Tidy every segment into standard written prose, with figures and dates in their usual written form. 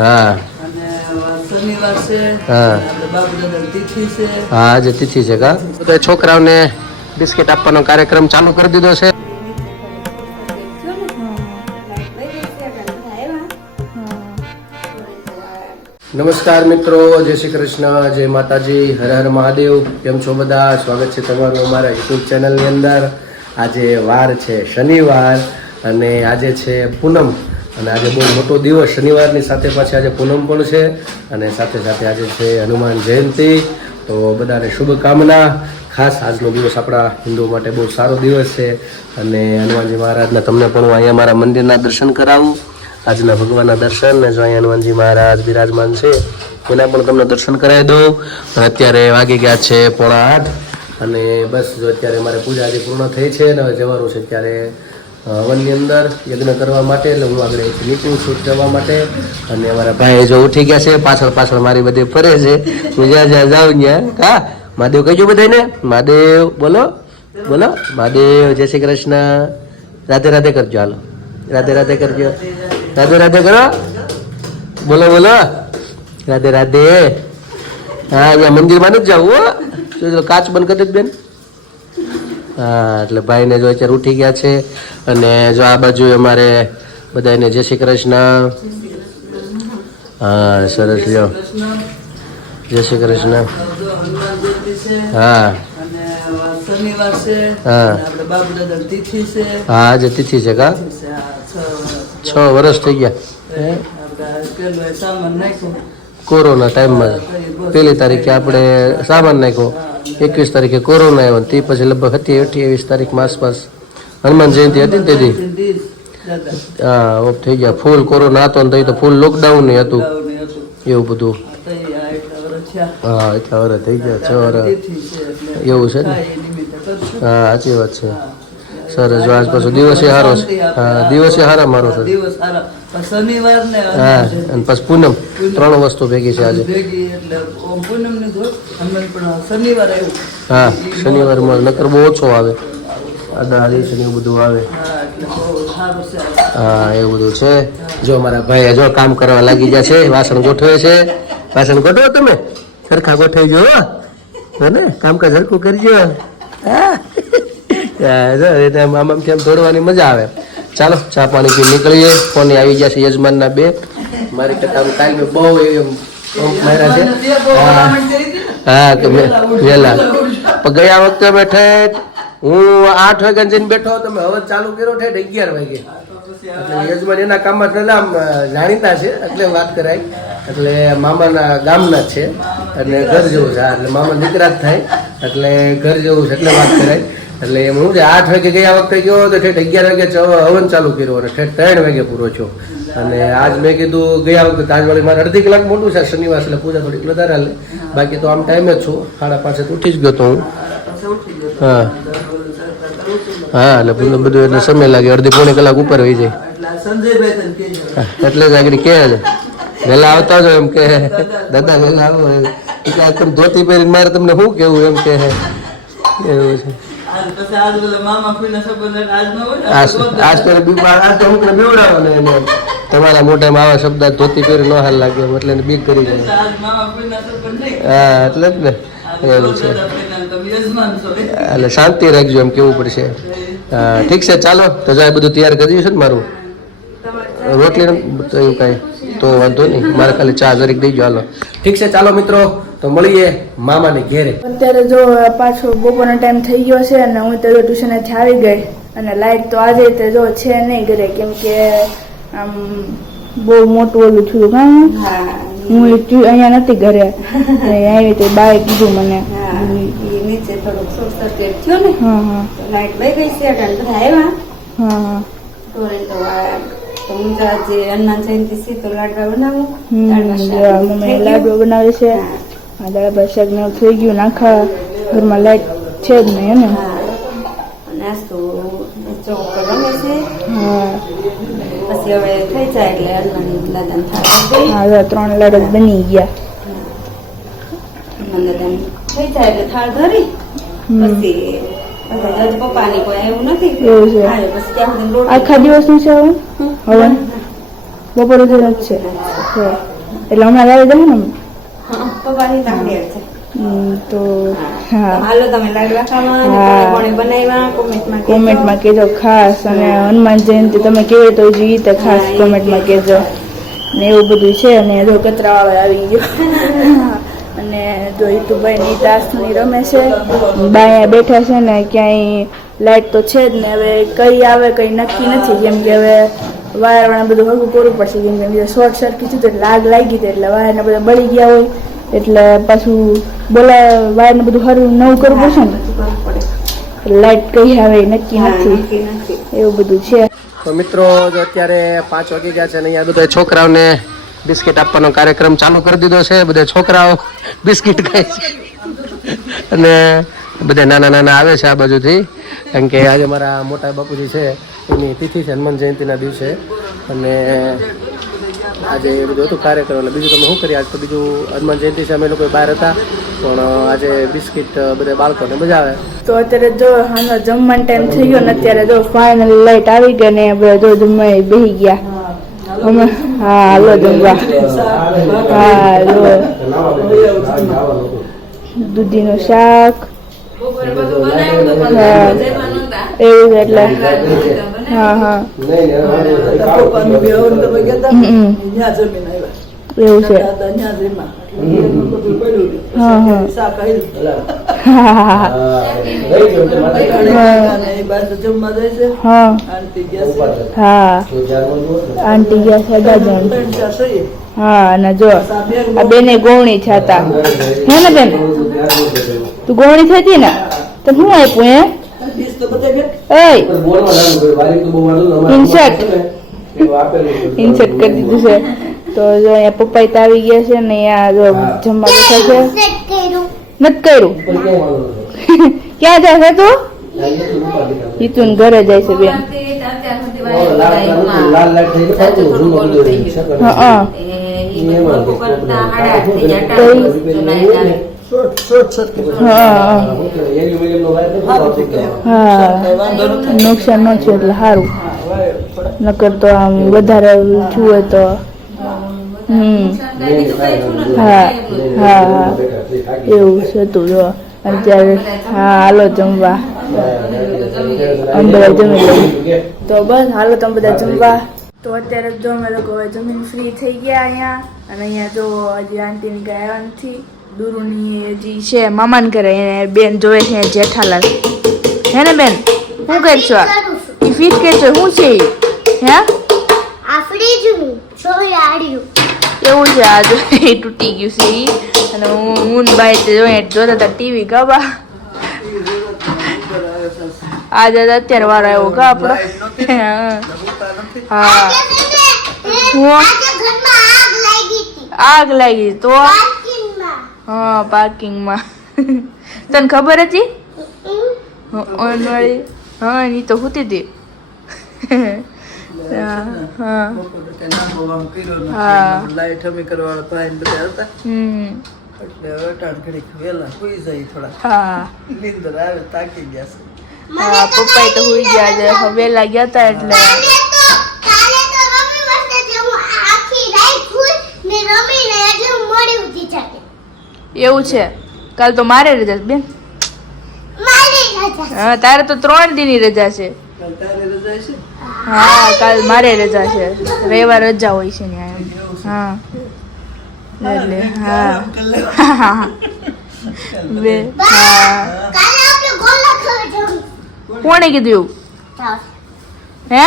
હા શનિવાર છે. હા બાબુ દાદા તિથિ છે. હા આજે તિથિ છે કા બધા છોકરાઓને બિસ્કિટ આપવાનો કાર્યક્રમ ચાલુ કરી દીધો છે. નમસ્કાર મિત્રો, જય શ્રી કૃષ્ણ, જય માતાજી, હર હર મહાદેવ. કેમ છો બધા? સ્વાગત છે તમારું અમારા યુટ્યુબ ચેનલની અંદર. આજે વાર છે શનિવાર અને આજે છે પૂનમ અને આજે બહુ મોટો દિવસ. શનિવારની સાથે પાછી આજે પૂનમ પણ છે અને સાથે સાથે આજે છે હનુમાન જયંતિ. તો બધાને શુભકામના. ખાસ આજનો દિવસ આપણા હિન્દુઓ માટે બહુ સારો દિવસ છે અને હનુમાનજી મહારાજના તમને પણ હું અહીંયા મારા મંદિરના દર્શન કરાવું. આજના ભગવાનના દર્શન ને જો અહીંયા હનુમાનજી મહારાજ બિરાજમાન છે એના પણ તમને દર્શન કરાવી દઉં. અત્યારે વાગી ગયા છે 7:30 અને બસ જો અત્યારે અમારે પૂજા આજે પૂર્ણ થઈ છે અને હવે જવાનું છે ત્યારે હવનની અંદર યજ્ઞ કરવા માટે. એટલે હું આગળ નીકળું છું જવા માટે અને અમારા ભાઈ જો ઉઠી ગયા છે. પાછળ પાછળ મારી બધી ફરે છે. હું જ્યાં જ્યાં જાઉં ત્યાં કા મહાદેવ કહીજો બધાને. મહાદેવ બોલો બોલો. મહાદેવ, જય શ્રી કૃષ્ણ, રાધે રાધે કરજો. હાલો રાધે રાધે કરજો. રાધે રાધે કરો. બોલો બોલો રાધે રાધે. હા અહીંયા મંદિરમાં નથી જવું. કાચ બંધ કરી દે બેન. હા એટલે ભાઈને જો અત્યારે ઉઠી ગયા છે અને જો આ બાજુ અમારે બધાને જય શ્રી કૃષ્ણ. હા સરસ લ્યો. જય શ્રી કૃષ્ણ. હા શનિવાર છે. હા બાબુ દાદા તિથિ છે. હા આજે તિથિ છે કા 6 વર્ષ થઈ ગયા કોરોના ટાઈમમાં. 1 તારીખે આપણે સામાન નાખ્યો, 21 તારીખે કોરોના આવ્યો, તે પછી લગભગ 28 તારીખમાં આસપાસ હનુમાન જયંતિ હતી ને તેથી હા ઓફ થઈ ગયા. ફૂલ કોરોના હતો ને તો ફૂલ લોકડાઉન હતું એવું બધું. હા એટલા વર્ષ થઈ ગયા 6 વર્ષ એવું છે ને. હા સાચી વાત છે. સરસ જો આજ પાછો દિવસે સારો છે. હા દિવસે સારા મારો છે. શનિવાર ને હા અને પછી પૂનમ 3 વસ્તુ ભેગી છે આજે. હા શનિવારમાં નકર બહુ ઓછો આવે. આદા શનિ બધું આવે. હા એવું બધું છે. જો મારા ભાઈ જો કામ કરવા લાગી ગયા છે. વાસણ ગોઠવે છે. વાસણ ગોઠવો તમે સરખા ગોઠવજો ને. કામકાજ સરખું કરજો. હા આમ આમ દોડવાની મજા આવે. ચાલો ચા પાણી પી નીકળીએ. ફોને આવી ગયા છે યજમાનના 2. મારી ટકા ટાઈમે બહુ માર્યા છે. હા કે વહેલા ગયા વખતે અમે ઠેઠ હું 8 વાગ્યા જઈને બેઠો. તમે હવે ચાલુ કર્યો ઠેઠ 11 વાગે. એટલે યજમાન એના કામમાં એટલે આમ જાણીતા છે એટલે વાત કરાય. એટલે મામાના ગામના જ છે એટલે ઘર જેવું છે. એટલે મામા દીકરા જ થાય એટલે ઘર જેવું છે એટલે વાત કરાય. એટલે એમ હું છે 8 વાગે ગયા વખતે ગયો તો ઠેઠ 11 વાગે હવન ચાલુ કર્યો અને ઠેઠ 3 વાગે પૂરો છો. અને આજ મેં કીધું ગયા વખતે તાજવાળી મારે અડધી કલાક મોટું છે શનિવાર એટલે પૂજા થોડીક વધારે હાલે. બાકી તો આમ ટાઈમે જ છું. 5:30 ઉઠી જ ગયો તો હું. હા હા એટલે બધું એટલે સમય લાગે. અડધી પોણી કલાક ઉપર હોઈ જાય. એટલે જ આગળ કહે છે વહેલા આવતા જો એમ કે દાદા વહેલા આવો. તમે ધોતી પહેરીને મારે તમને શું કેવું એમ કે એવું છે. તમારા મોઢામાં આવા શબ્દ ધોતી પહેરી ન હાલ લાગે એટલે બીક કરી જાય. હા એટલે જ ને એવું છે. એટલે શાંતિ રાખજો એમ કેવું પડશે. હા ઠીક છે ચાલો તો જાય બધું તૈયાર કરી છે ને મારું રોટલી એવું કાંઈ તો વાંધો નહીં. મારે ખાલી ચા જરીક દઈજો. હાલો ઠીક છે ચાલો મિત્રો તો મળીએ મામાને ઘેરે. અત્યારે જો પાછો બપોરનો ટાઈમ થઈ ગયો છે અને હું તો ટ્યુશનેથી આવી ગઈ અને લાઈટ તો આજે તો જો છે નહીં ઘરે કેમ કે આમ બહુ મોટું ઓલું થયું. હું અહીંયા નથી ઘરે આવી તો બાએ કીધું મને નીચે થોડુંક શોર્ટ સર્કિટ થયો ને. હા લાઈટ વહી ગઈ છે બધા આવ્યા. હા તો હું આજે હનુમાન જયંતિ છે તો લાડવા બનાવું. મમ્મી લાડવા બનાવે છે. દાળ ભાત શાક ને થઈ ગયું નાખા. ઘરમાં લાઈટ છે જ નહીં ને. નાસ્તો ચોક પર રમે છે. હા પછી હવે થઈ જાય એટલે હનુમાન દાદાને થાળ. હા 3 લાડવા બની ગયા. હનુમાન દાદાને થઈ જાય એટલે થાળ ધરી પછી પપ્પાની કોઈ એવું નથી. એવું છે પછી આખા દિવસનું છે હવન? બપોરે જ છે. એટલે હમણાં આવી જાય ને અમે. હા, પપ્પાની તાકડી છે. તો હા હાલો તમે લાડવા ખાવા અને હા. કોણે બનાવ્યા કોમેન્ટમાં કોમેન્ટમાં કહેજો ખાસ, અને હનુમાન જયંતિ તમે કેવી તો જોઈએ તો ખાસ કોમેન્ટમાં કહેજો ને એવું બધું છે. અને જો કચરાવાળો આવી ગયો અને જો હિતુભાઈ ની તાસની રમે છે, બાયા બેઠા છે ને ક્યાંય લાઈટ તો છે જ ને, હવે કઈ આવે કઈ નક્કી નથી, કેમ કે હવે વાયર વાળા બધું હળવું કરવું પડશે, કેમ કે શોર્ટ સર્કિટ થયું એટલે આગ લાગી હતી એટલે વાયરને બધા બળી ગયા હોય એટલે પાછું બોલા વાયરને બધું હળવું નવું કરવું પડશે ને, લાઈટ કઈ આવે એ નક્કી નથી, એવું બધું છે. તો મિત્રો જો અત્યારે 5 વાગી ગયા છે અને અહીંયા બધા છોકરાઓને બિસ્કિટ આપવાનો કાર્યક્રમ ચાલુ કરી દીધો છે. બધા છોકરાઓ બિસ્કિટ ખાય છે અને બધા નાના નાના આવે છે આ બાજુથી, કારણ કે આજે મારા મોટા બાપુજી છે એની તિથિ છે હનુમાન જયંતિના દિવસે, અને આજે એ બધું હતું કાર્યક્રમ. એટલે બીજું તમે શું કરીએ, આજ તો બીજું હનુમાન જયંતિ છે, અમે લોકો બહાર હતા પણ આજે બિસ્કિટ બધા બાળકોને મજા આવે. તો અત્યારે જો આનો જમવાનો ટાઈમ થઈ ગયો ને અત્યારે જો ફાઇનલી લાઈટ આવી ગઈ ને આપણે જો જમવા બેસી ગયા. હા હાલો જમવા. હા લો દૂધીનું શાક એવું એટલે હા હા એવું છે. હા હા હા આંટી ગયા છે દાદા. હા અને જો આ બેને ગોવણી છાતા હે ને બેન, તું ગોવણી થતી ને તો શું આપ્યું હે ઇન્સર્ટ ઇન્સર્ટ કરી દીધું છે. તો જો અહીંયા પપ્પા તો આવી ગયા છે ને અહીંયા જો જમવા બેઠા છે. નથી કર્યું ક્યાં જાય છે તું? હિતુન ઘરે જાય છે બેન. હા નુકસાન ન છે એટલે સારું, નકર તો આમ વધારે છુએ તો હા હા હા એવું છે તું જો અત્યારે. હા હાલો જમવા, અમે બધા જમી લઈએ. તો બસ હાલો તમે બધા જમવા. તો અત્યારે જો અમે લોકો હવે જમીન ફ્રી થઈ ગયા અહીંયા, અને અહીંયા જો હજી આંટીની કઈ આવ્યા નથી, દુરુની હજી છે મામાને ઘરે, એને બેન જોવે છે જેઠાલાલ હે ને બેન. શું કરશો આ ઈ ફીટ કરશો શું છે હે? એવું છે આ જો એ તૂટી ગયું છે ઈ, અને હું બાય જોતા હતા ટીવી ગાવા. આજે અત્યારે વારો આવ્યો કા આપણો. હા આગ લાગી તો હા પાર્કિંગમાં. તને ખબર હતી? હા ની તો હોતી હતી. પપ્પા તો હુઈ ગયા છે, વેલા ગયા હતા એટલે એવું છે. કાલ તો મારે રજા છે બેન. હા તારે તો 3 દિનની રજા છે. હા કાલ મારે રજા છે, રવિવાર રજા હોય છે ને. હા એટલે હા કોણે કીધું એવું હે?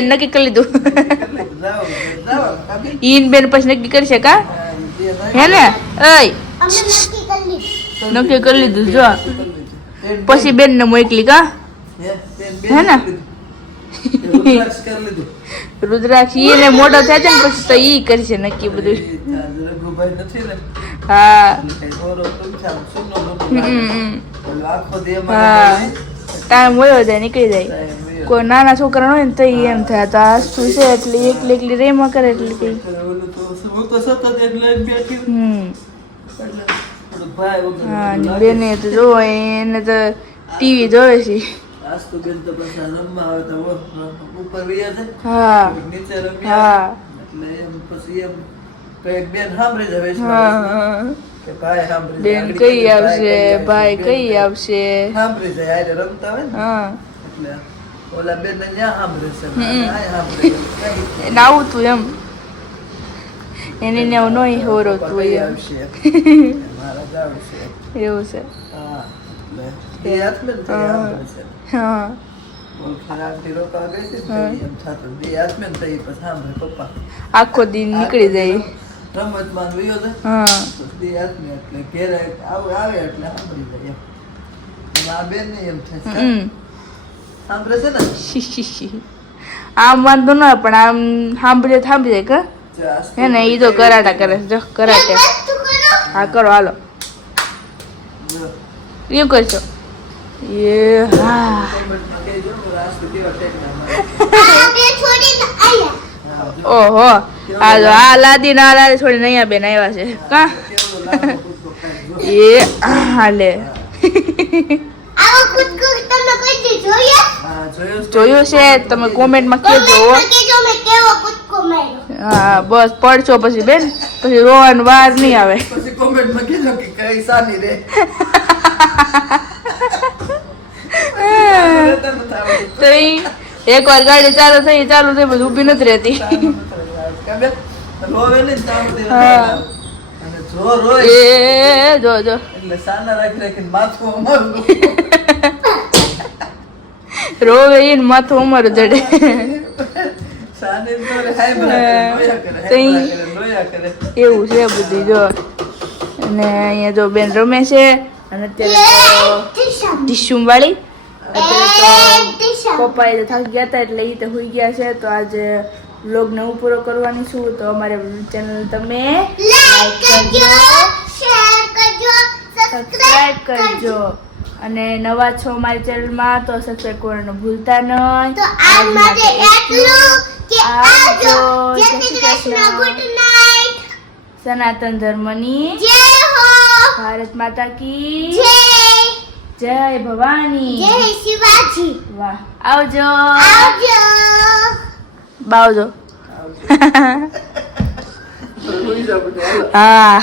નક્કી કરી લીધું ઈન બેન પછી નક્કી કરી છે કા હે ને? નક્કી કરી લીધું જો પછી બેન ને મોકલી કા હે ને? રુદ્રાક્ષ એને મોટો થાય છે ને પછી તો ઈ કરશે નક્કી બધું. હા હા ટાઈમ વયો જાય નીકળી જાય. કોઈ નાના છોકરા હોય ને તો એમ થાય તો આ શું છે એટલે એકલી એકલી રેમાં કરે એટલે કઈ હા બેને તો જોવો એને તો ટીવી જોવે છે. હા હા એટલે એમ પછી એમ કઈક બેન સાંભળી જાય હા કે ભાઈ સાંભળી બેન જાય, કઈ આગળ આવશે ભાઈ બેન કઈ આવશે સાંભળી જાય આરે રમતા હોય ને હા એટલે ઓલા બેન ને ન્યા સાંભળે છે હમ. આ સાંભળે છે. એને આવું તું એમ એને ને આવું નહીં હોરવતું કઈ હોય એમ આવશે મારા જ આવશે એવું છે હા એટલે એ હાથમાં ને તઈ સાંભળે છે હા બોલ ખરાબ રોકા ગઈ છે ને તઈ એમ થતું બે હાથમાં ને તઈ પછી સાંભળે પપ્પા આખો દિન નીકળી જાય રમતમાં વયો જાય હા બે હાથમાં એટલે ઘેરે આવે એટલે સાંભળી જાય એમ આ બેન ને એમ થાય છે સાંભળે છે ને આમ વાંધો ન હોય પણ આમ સાંભળે જાય કે હે ને ઈ તો કરાટા કરે છે જો કરાટે હા કરો હાલો એમ કરશો એ હા ઓહો હાલો આ લાદી ના લાદી છોડી નૈયા બેન આવ્યા છે કા એ હાલે જોયું છે તમે કોમેન્ટમાં કહેજો હા બસ પડશો પછી બેન પછી રોવાનું વાર નહીં આવે પછી કોમેન્ટમાં કહેજો કે કઈ સાની રે તો એક વાર ગાડી ચાલુ થઈ પછી ઊભી નથી રહેતી રોવે ને ત્યાં સુધી હા. અને જો રોય એ જો એટલે સાના રાખી રાખીને માથું અમારું રોવે ઈને માથું અમારું જડે સાને તો હાય બના કરે તઈ. લોયા કરે એવું છે બધું જો અને અહીંયા જો બેન રમે છે અને અત્યારે તો ટીસ્યુમ વાળી અત્યારે તો પપ્પા એ થાકી ગયા હતા એટલે એ તો હોઈ ગયા છે તો આજે વ્લોગ ને હું પૂરો કરવાની છું તો અમારે ચેનલ તમે સબસ્ક્રાઇબ કરજો અને નવા છો અમારી ચેનલમાં તો સબસ્ક્રાઇબ કરવાનું ભૂલતા નહીં આજ માટે એટલું આવજો. જય શ્રી કૃષ્ણ. સનાતન ધર્મની ભારત માતા કી જય ભવાની વાહ આવજો બાવજો રોઈ જાવ બધું હા